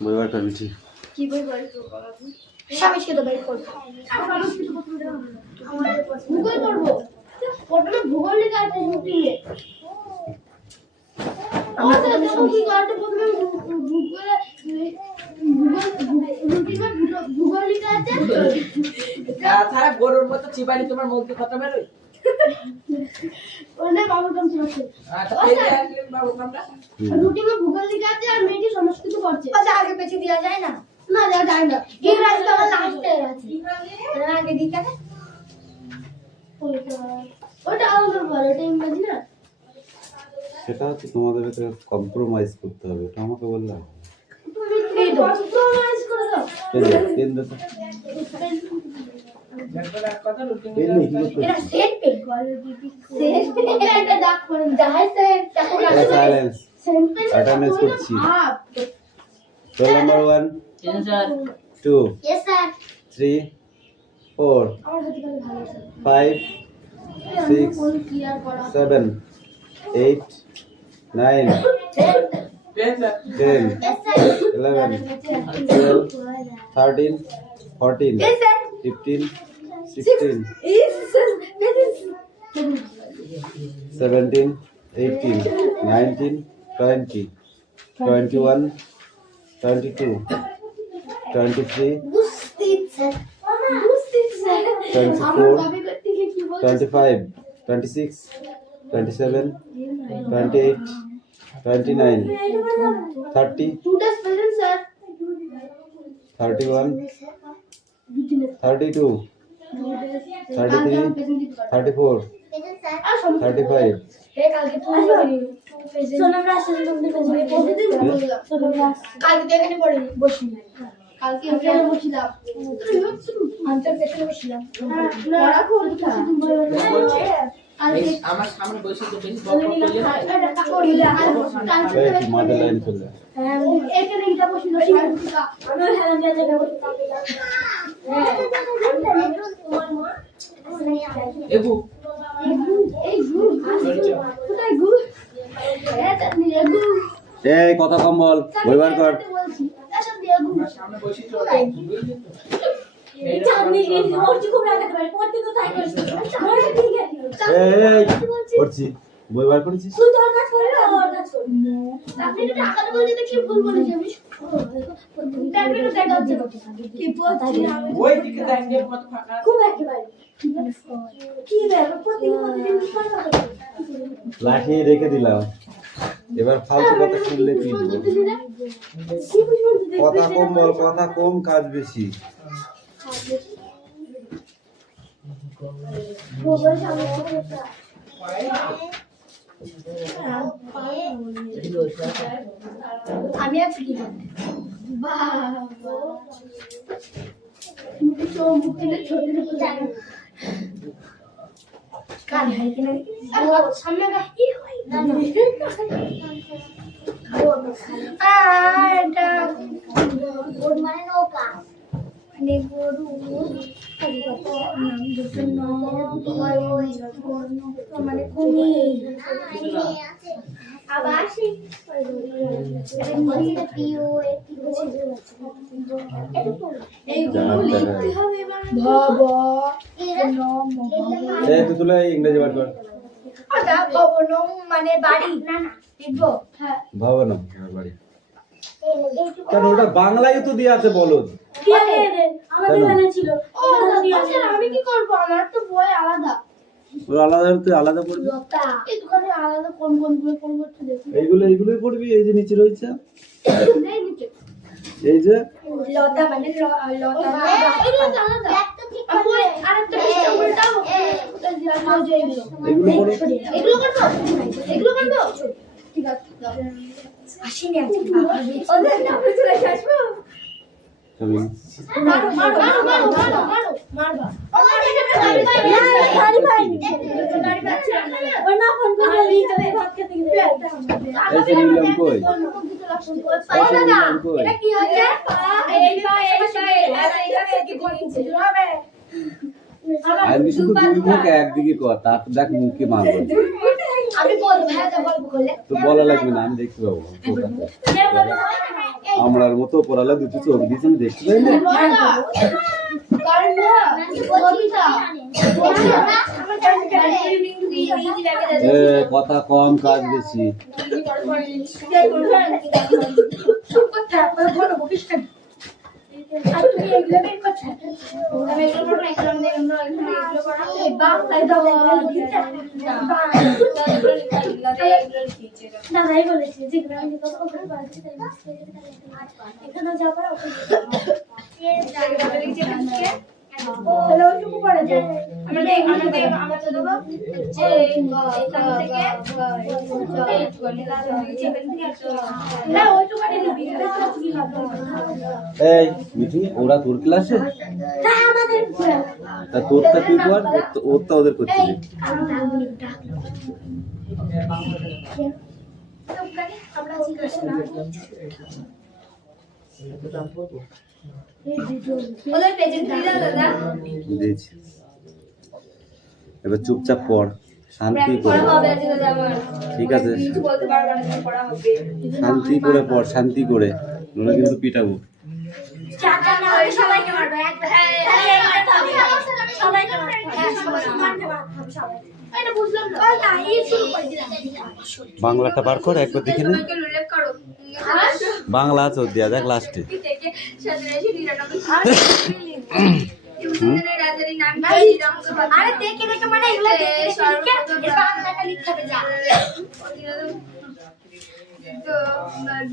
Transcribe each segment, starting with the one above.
বই বার করবি ঠিক কি বই বার করব স্বামীকে তো বের করব ভূগোল করব প্রথমে ভূগোল লেখা আছে রুটিনে আমাদের তো কি করতে প্রথমে ভূগোল রুটিনে ভূগোল লেখা আছে তারা গরুর মতো চিবানি তোমার মুখে কথা বেরোয় ওনে বাবু কাম চলছে আচ্ছা এই যে আসলেন বাবু কামটা রুটিনে ভূগোল লেখা আছে আর মেয়েটি সংস্কৃত পড়ছে আচ্ছা আগে পেছে দেওয়া যায় না না দেওয়া যায় না ইংরেজি তো আমার লাস্টে আছে আগে দিই কেন ওটা আমাদের বড় ওটা ইংরেজি না সেটা হচ্ছে তোমাদের একটা কম্প্রোমাইজ করতে হবে এটা আমাকে বললে এই তো কম্প্রোমাইজ করে দাও পেন দাও কথা রুটিন পেন নেই কি করতে এটা সেট পেন সেট পেন এটা ডাক করে যাই সেট এটা সাইলেন্স সেট পেন অ্যাটেন্ডেন্স করছি roll number 1 sir 2 yes sir 3 4 আমার হাতে কালে ভালো স্যার 5 6 কোন ক্লিয়ার করা 7 8 9 pen sir 10 yes sir 11 12 13 14 yes sir 15 16 yes sir 17 18 19 20 21 22 23 বুঝতেই স্যার বুঝতেই স্যার 24 ভাবি করতে গিয়ে কি বলছো 25 26 27 28 29 30 টুডেস প্রেজেন্ট স্যার 31 32 33 34 35 হে কালকে তুমি সোনামরা আসলে তুমি প্রতিদিন সোনামরা কালকে তো এখানে পড়েনি বসি কালকে এখানে বসিলাম আন্তর পেছনে বসিলাম পড়া করতে কালকে আমার সামনে বসে তো বেশি বক বক করলে এই মাঝে লাইন চলে এখানে এটা বসিল আমি হেলান দিয়ে জায়গা বসে এবু এই গু কোথায় গু এটা নিয়ে গু এই কথা কম বল বই বার কর বলছি এটা দিয়ে গু সামনে বসে তো চাঁদনি এই ওরটি খুব লাগাতে পারে পড়তে তো তাই করিস মনে ঠিক আছে এই করছি বই বার করেছিস তুই তোর কাজ করে না ওর কাজ কর আপনি তো টাকা বলতে তো কি ভুল বলেছি আমি তারপরে তো দেখা হচ্ছে কি পড়ছি আমি ওই দিকে দেখে কত ফাঁকা খুব একেবারে কি ব্যাপার প্রতিদিন কথা লাঠি রেখে দিলাম এবার ফালতু কথা শুনলে কি কথা কম বল কথা কম কাজ বেশি আমি আছি কি সামনে কি হয় মানে নৌকা মানে গরু মানে কুমির আবার এইগুলো লিখতে হবে এই তো তুলে ইংরেজি বার কর মানে বাড়ি না না লিখবো হ্যাঁ ভবন বাড়ি কেন ওটা বাংলায় তো দিয়ে আছে বলো আমাদের জানা ছিল ও আমি কি করব আমার তো বই আলাদা ওর আলাদা তুই আলাদা পড়বি লতা এই দোকানে আলাদা কোন গুলো পড়বো একটু দেখো এইগুলোই পড়বি এই যে নিচে রয়েছে এই নিচে এই যে লতা মানে লতা এগুলো আলাদা আমি আরেকটা পৃষ্ঠা উল্টাও কোথায় দিলাম এগুলো পড়ো এগুলো করব ঠিক আছে আসিনি আজকে ওদের নামে চলে আসবো তুমি মারো মারবা গাড়ি পাচ্ছি ওর মা ফোন করে দিতে ভাত খেতে গেলে এসে নিলাম কই এটা কি হচ্ছে কি করছিস হবে আমি শুধু দুই মুখ একদিকে কর তার দেখ মুখে মারবো আমি বলবো হ্যাঁ গল্প করলে তো বলা লাগবে না আমি দেখতে পাবো আমরার মতো পড়ালা দুটো চোখ দিয়েছে আমি দেখতে পাই না। কথা কম কাজ বেশি। দাদাই বলেছে যেগুলো আমি এখানে যাবার ওইটুকু পড়ে যায় আমরা তো দেবো যে এখান থেকে এই মিঠু ওরা তোর ক্লাসে? হ্যাঁ আমাদের তা তোরটা তুই কর, ওরটা ওদের করছিস। বুঝেছি। এবার চুপচাপ পড়, শান্তি করে। ঠিক আছে, শান্তি করে পড়, শান্তি করে, নইলে কিন্তু পিটাবো। সবাইকে মারবে সবাইকে মারবে। বাংলাটা বার কর একবার দেখে নে। বাংলা আছে দেয়া দেখ লাস্টে।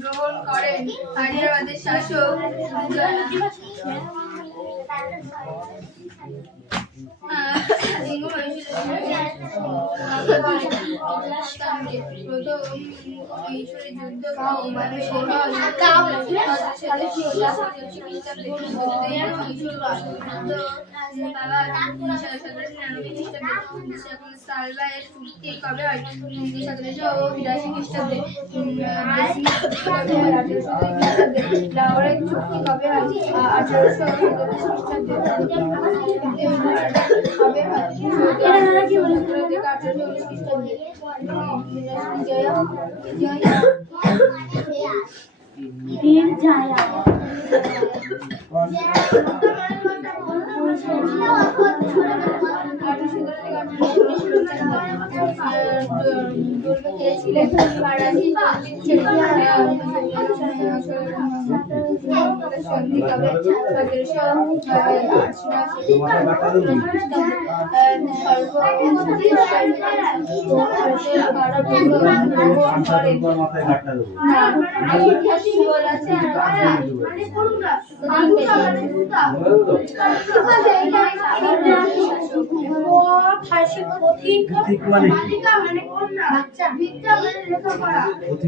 গ্রহণ করেন হায়দ্রাবাদের শাসক কবে হয় 1782 খ্রিস্টাব্দে লাহোরের চুক্তি কবে হয় 1837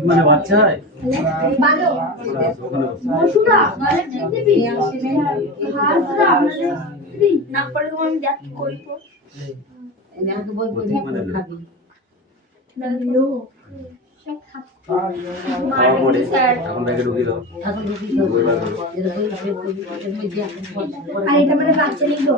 মানে বাচ্চা হয় না পড়লে তোমার আমি দেখ করবো আর এটা মানে বাচ্চা লিখবো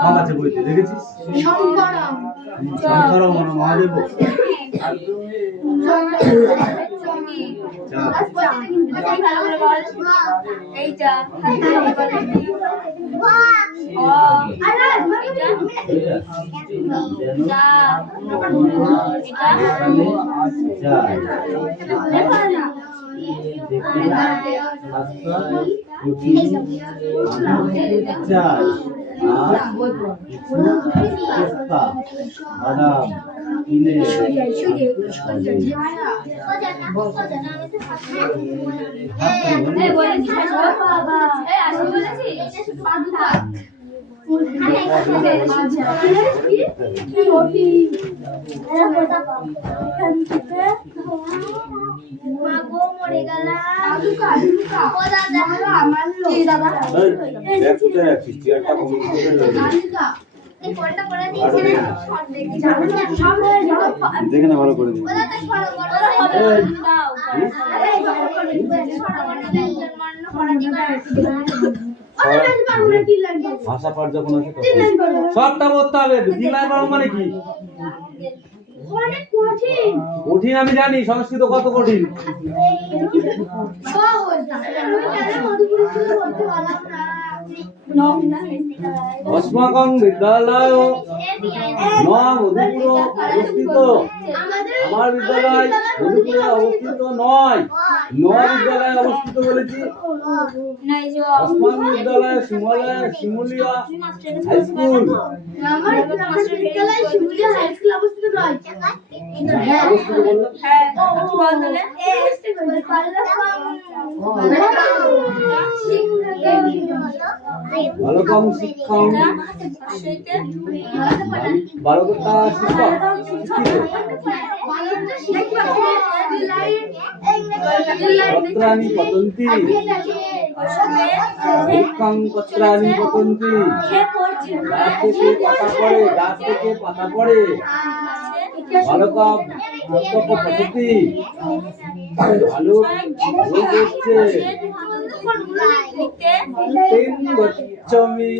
সব আছে বইতে, দেখেছিস? শঙ্করম মহাদেব। এইটা বাদাম কিনে মরে গেল দেখে না ভালো করে দিই। ভাষা পাঠ যখন আছে সবটা বলতে হবে। দিলাই বাবা মানে কি কঠিন আমি জানি, সংস্কৃত কত কঠিন। अस्माकं विद्यालय न मधुपुर अवस्थित। আমার বিদ্যালয় মধুপুরে অবস্থিত নয়, বিদ্যালয়ে অবস্থিত বলেছি। আসমান বিদ্যালয় শিমুলিয়া হাই স্কুল অবস্থিত বললাম। বালকম শিক্ষাম বালকতা শিক্ষক পত্রাণি পতন্তি শিক্ষাং পত্রাণি পতন্তি। গাছ থেকে পাতা পড়ে বালকম কর্তব্য পদ্ধতি। ভালো বই পড়ছে। গচ্ছামি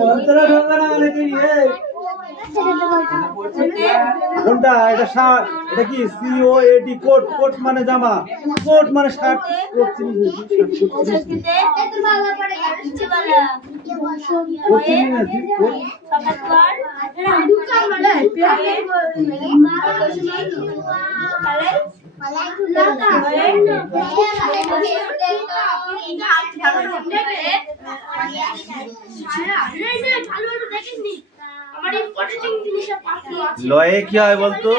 মন্ত্র ঢোকা না অনেকে। কোনটা এটা? শার্ট। এটা কি? COAT coat. কোট মানে জামা, কোট মানে শার্ট। কোট চিনিস? লয়ে কি হয় বলতো?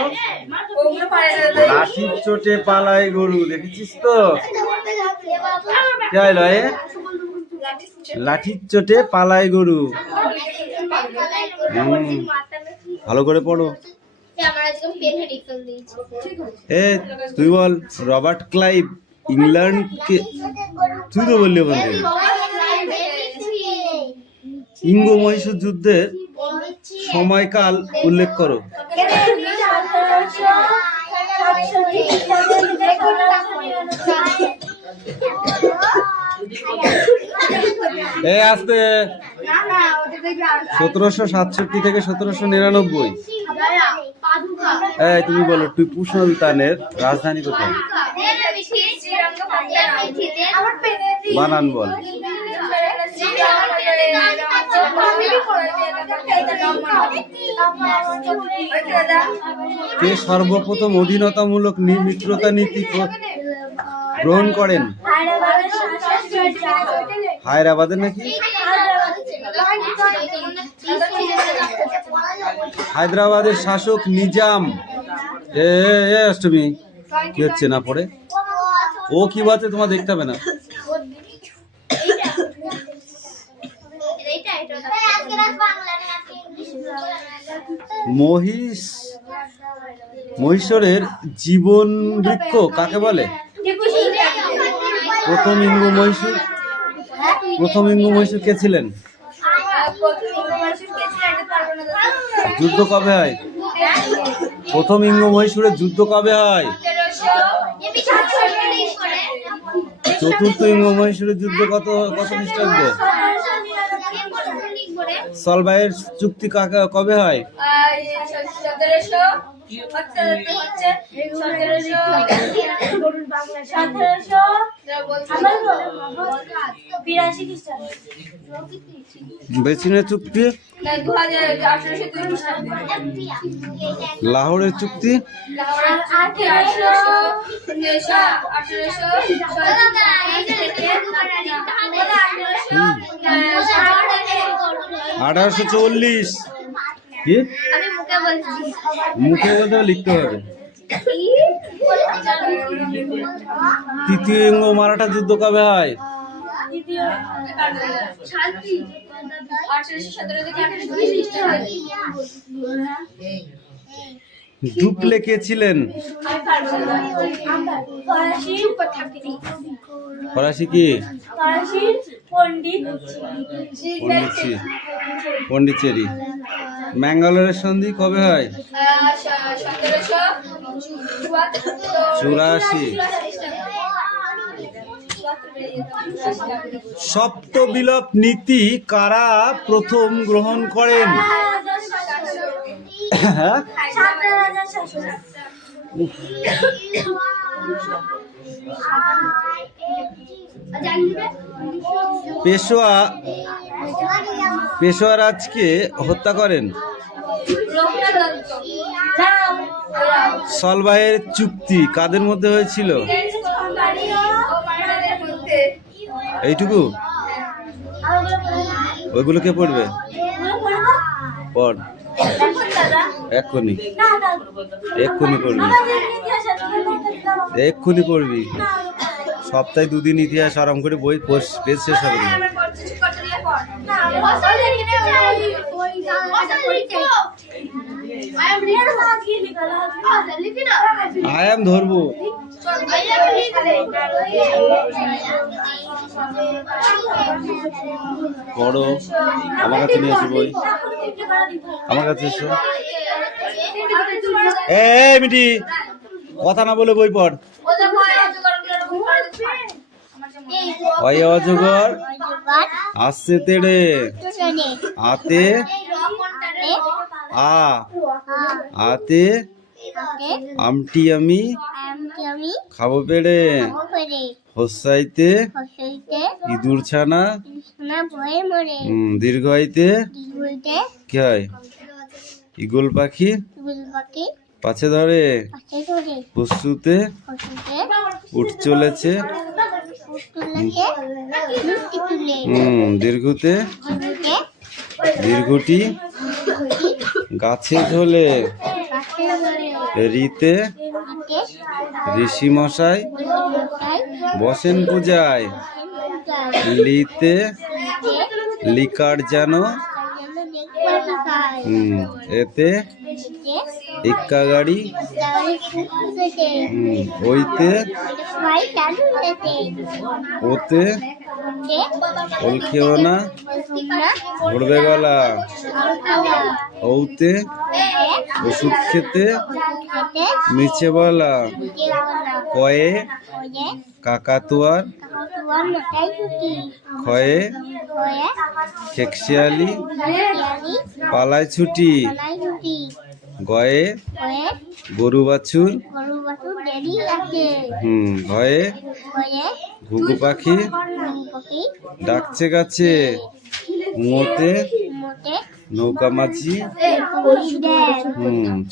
লাঠির চোটে পালায় গরু। দেখেছিস তো? কি হয় লয়ে? লাঠির চোটে পালায় গরু। ভালো করে পড়ো। এ তুই বল, রবার্ট ক্লাইভ ইংল্যান্ডকে তুই তো বললি বলতে ইঙ্গ মহীশূর যুদ্ধের সময়কাল উল্লেখ করো। এই আসতে 1767 থেকে 1799। এই তুমি বলো টিপু সুলতানের রাজধানী কোথায়? বানান বল। কে সর্বপ্রথম অধীনতামূলক মিত্রতা নীতি গ্রহণ করেন? হায়দ্রাবাদের নাকি? হায়দ্রাবাদের শাসক নিজাম। অষ্টমী কি হচ্ছে না পড়ে? ও কি বলছে তোমার দেখতে হবে না। মহীশূরের জীবন বৃক্ষ কাকে বলে? প্রথম ইঙ্গু মহীশূর কে ছিলেন? যুদ্ধ কবে হয়? প্রথম ইঙ্গু মহীশূরের যুদ্ধ কবে হয়? চতুর্থ ইঙ্গ-মহীশূরের যুদ্ধ কত খ্রিস্টাব্দে? সলবাইয়ের চুক্তি কবে হয়? 1782 খ্রিস্টাব্দে। বেচিনের চুক্তি? 1802 খ্রিস্টাব্দে। লাহোরের চুক্তি? 1840। কি মুখে বলতে হবে, লিখতে হবে। তৃতীয় ইঙ্গ মারাঠা যুদ্ধ কবে হয়? 1817 থেকে 1820 খ্রিস্টাব্দে। ডুপ্লে কে ছিলেন? ফরাসি কি? পন্ডিচেরি। ম্যাঙ্গালোরের সন্ধি কবে হয়? 1784। সপ্তবিলোপ নীতি কারা প্রথম গ্রহণ করেন? হ্যাঁ? পেশোয়ারাজকে হত্যা করেন? সলবাইয়ের চুক্তি কাদের মধ্যে হয়েছিল? এইটুকু? ওইগুলো কে পড়বে? পড় এক্ষুনি পড়বি, এক্ষুনি পড়বি। সপ্তাহে 2 দিন ইতিহাস আরাম করে বই পেজ শেষ হবে না। আয়াম ধরবো। পড়ো, আমার কাছে নিয়ে এসো বই, আমার কাছে এসো। এই মিটি, কথা না বলে বই পড়। অয় অজগর আসছে তেড়ে, আতে আতে আমটি আমি খাবো পেড়ে, হসাইতে ইঁদুর ছানা, দীর্ঘাইতে কি হয়? ইগল পাখি পাছে ধরে, পশুতে উঠ চলেছে, দীর্ঘতে দীর্ঘটি গাছে ঝোলে, রিতে ঋষি মশাই বসেন পূজায়, লিতে লিকার যেন, এতে ইক্কা গাড়ি, ওইতে ওতে ওল খেও না ঘুরবে গলা, ওতে ওষুধ খেতে নিচে বলা, কয়ে কাকাতুয়ার, খয়ে খেকশিয়ালি পালায় ছুটি, গয়ে গরু বাছুর, ভয়ে ঘুঘু পাখি ডাকছে গাছে, মোতে নৌকা মাঝি,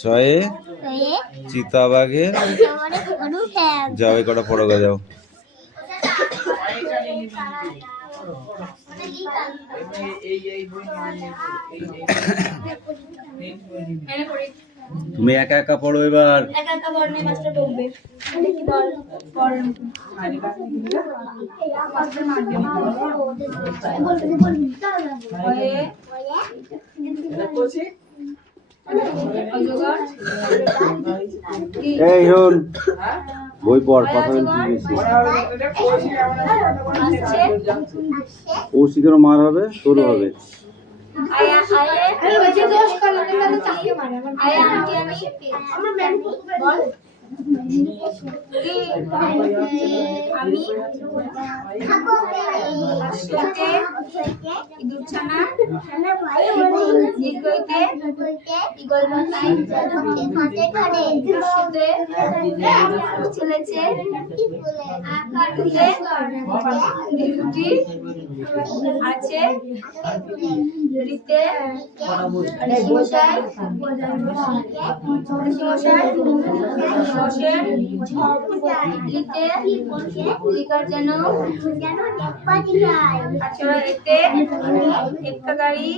ছয়ে চিতাবাঘে। যাও, এই কটা পড়ো, যাও। তুমি একা একা পড়ো এবার। এই শোন, বই পড়, কথা ও শিখের মার হবে, তোর হবে। আমি হাসিতে ইঁদুরছানা দীর্ঘইতে ঈগল পাখি হাসিতে চলেছে দীর্ঘটি আছে রিতে ঋষিমশাই বসে লিতে লিকার যেন আচরা এতে একটা গাড়ি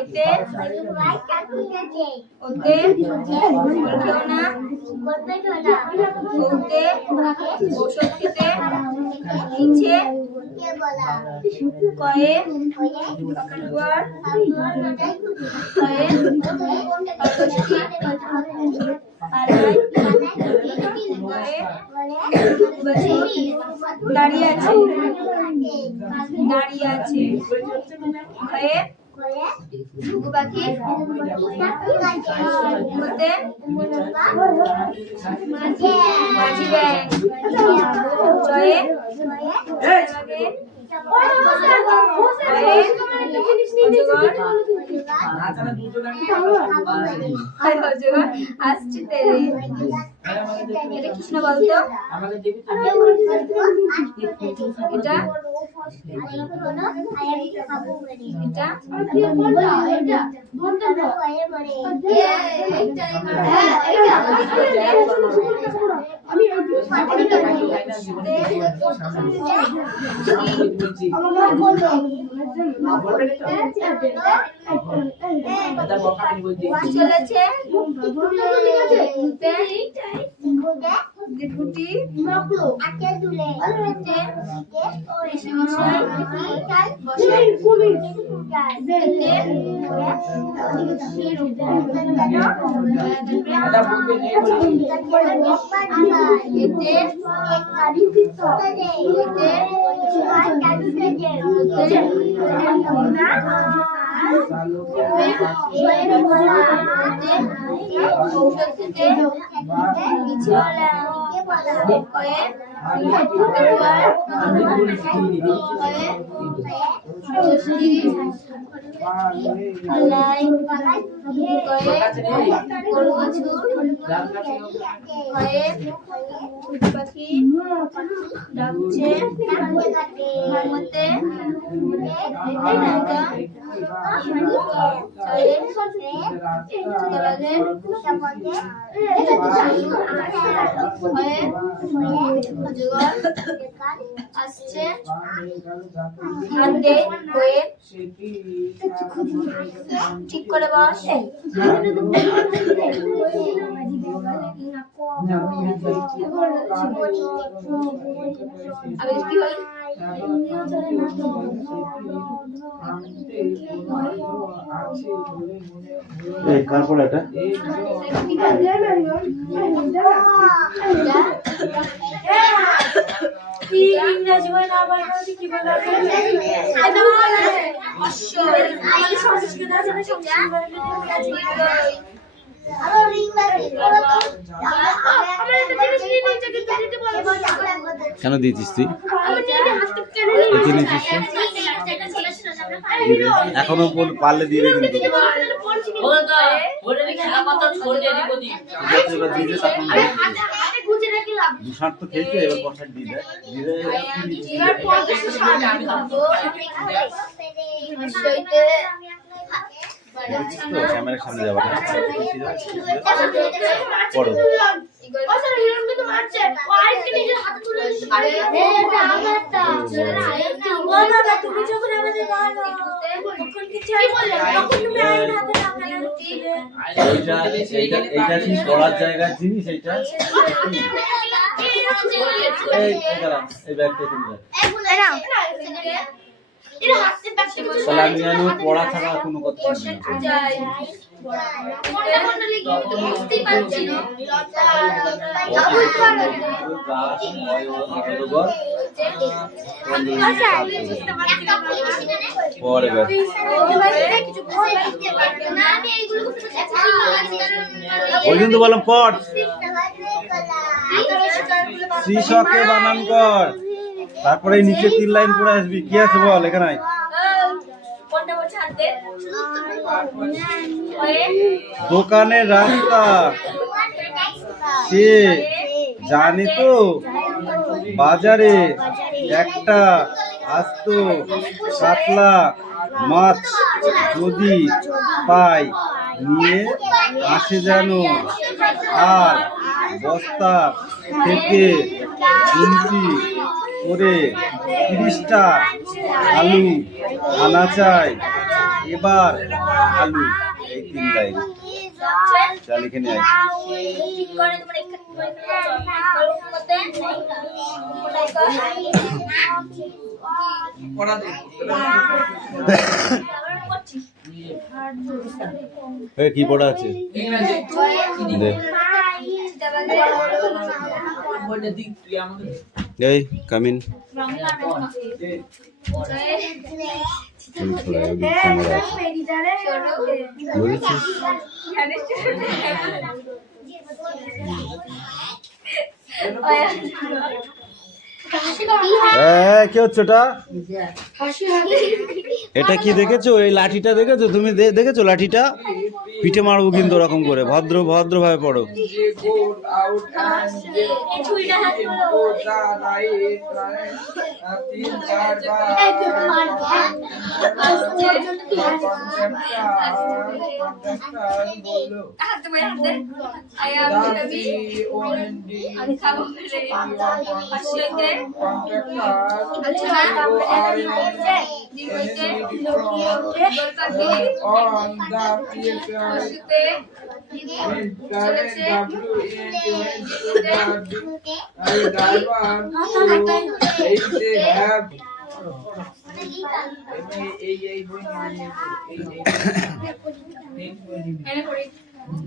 এতে ওতে কেউ না ওতে ঔষধ খেতে নিচে কয়ে কাকালুয়ার কয়ে দাঁড়িয়ে আছে ঘুঘু পাখি মধ্যে মাঝি ব্যাগ জয়ে আসছে এটা কৃষ্ণ বলতো এটা চলেছে দীর্ঘটি পাখি ডাকছে আসছে ঠিক করে বস আগে কি হল কার পরে এটা ইংরেজি বই না আবার কি বলা অশ্বই সংস্কৃত আছে না সংস্কৃত কেন দিয়েছিস তুই এখনো পারলে দিয়ে রে কিন্তু দুশাট তো খেয়েছে এবার বসার দিয়ে দেয় ক্যামেরার সামনে যাবা পড়ো তুমি যখন আমাদের এইটা কি পড়ার জায়গার জিনিস এইটা এই ব্যাগটা তুমি পড়া ছাড়া কোনো কথা পরে ওই কিন্তু বললাম পট শ্রীশকে বানান কর, তারপরে এই নিচে 3 লাইন পড়ে আসবি। কি আছে বল এখানে? কোনটা বলছে হাতে? ওয়ে দোকানের রাস্তা সে জানে তো, বাজারে একটা আস্ত কাতলা মাছ যদি পায় নিয়ে আসে যেন, আর বস্তা থেকে গুনতি করে 30টা আলু আনা চাই। এবার আলু, এই 3 লাইন চল এখানে আয়। ঠিক করে তোমরা এখানে করতে পড়া দে কি পড়া আছে ইংরেজি দে। বলতে দিক তুই আমাকে এই কামিন বলেছিস কি হচ্ছে ওটা? এটা কি দেখেছো? এই লাঠিটা দেখেছো তুমি? দেখেছো লাঠিটা? পিঠে মারবো কিন্তু ওরকম করে, ভদ্রভাবে পড়ো।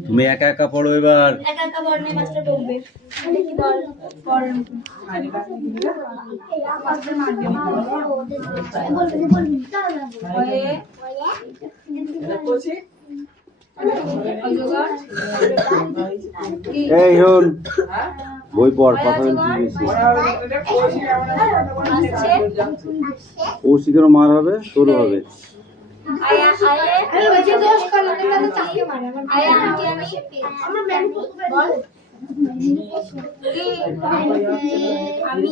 তুমি একা একা পড়ো এবার। একা একা পড়নে মাস্টার বলবে কি বল পড় মাস্টার মারবে ওয়ে এই শোন, বই পড়, কথা বলছি বেশি। ও শিখেরও মার হবে, তোরও হবে। আয়া আয়া যে দোষ করলো তোমরা তো চাকে মারে আমার আয়া আন্টি আমি আমরা ম্যাম বল আমি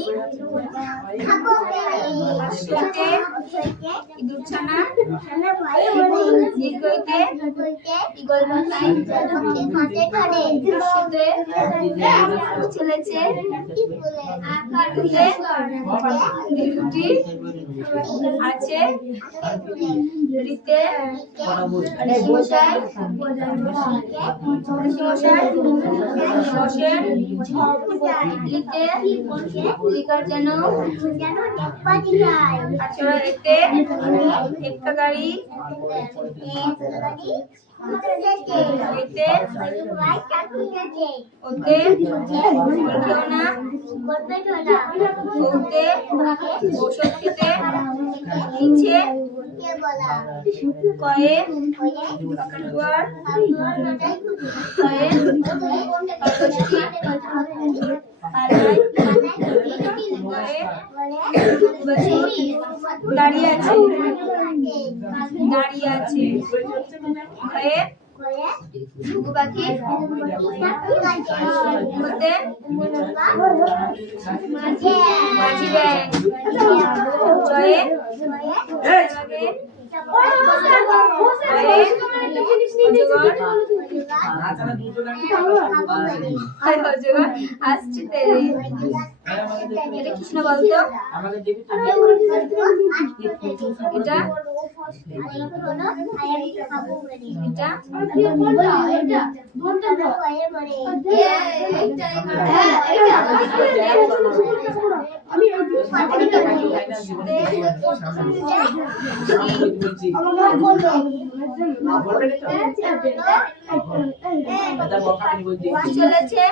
আসতে দুছানা নিগইতে ইগল পাখি শুতে চলেছে আকারে ডিউটি আছে রিতে মশাই বসে লিখতে লিখার যেন আচ্ছা এতে একটা গাড়ি এতে ওতে বলতেও না ওতে ঔষধ খেতে নিচে কয়ে কাকাটুয়ার কয়ে কাগজটি দাঁড়িয়ে আছে ভয়ে ঘুঘু পাখি মধ্যে মাঝি ব্যাগ জয়ে আসছে এটা কৃষ্ণ বলতো এটা চলেছে